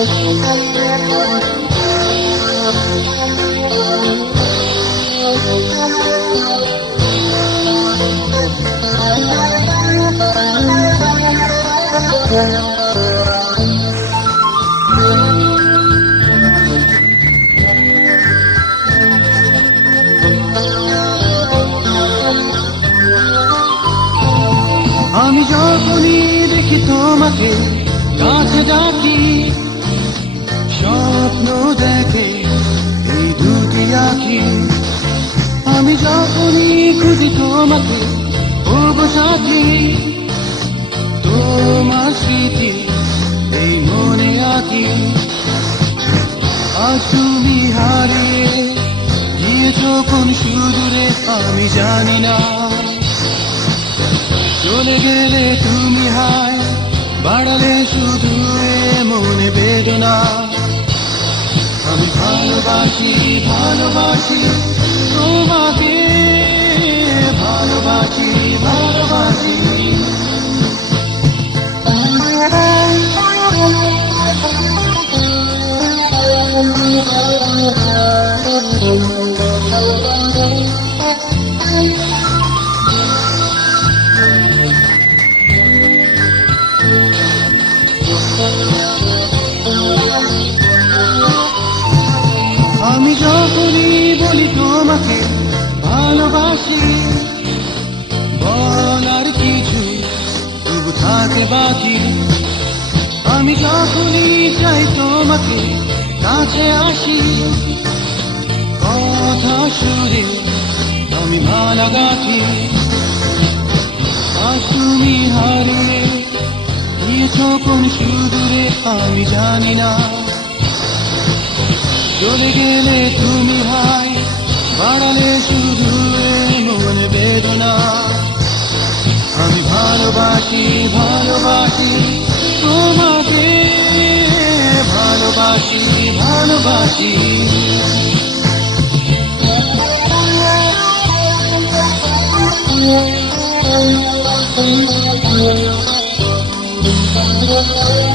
আমি যখনই দেখি তোমাকে কাছে ডাকি, স্বপ্ন দেখে এই দুটি আঁখি। আমি যখনই খুঁজি তোমাকে হবো সাথী, তোমার স্মৃতি এই মনে আঁকি। আজ তুমি হারিয়ে গিয়েছ কোন সুদূরে আমি জানি না, চলে গেলে তুমি হায় বাড়ালে শুধু মনে বেদনা। আমি ভালোবাসি ভালোবাসি তোমাকে, ভালোবাসি ভালোবাসি। আমি যখনই বলি তোমাকে ভালোবাসি, বলার কিছু তবু থাকে বাকি। আমি যখনই চাই তোমাকে কাছে আসি, কথা সুরে আমি ভালো গাথি। আজ তুমি হারিয়ে গিয়েছ কোন সুদূরে আমি জানি না, চলে গেলে তুমি হায় বাড়ালে শুধু মনে বেদনা। আমি ভালোবাসি ভালোবাসি তোমাকে, ভালোবাসি ভালোবাসি। Thank you.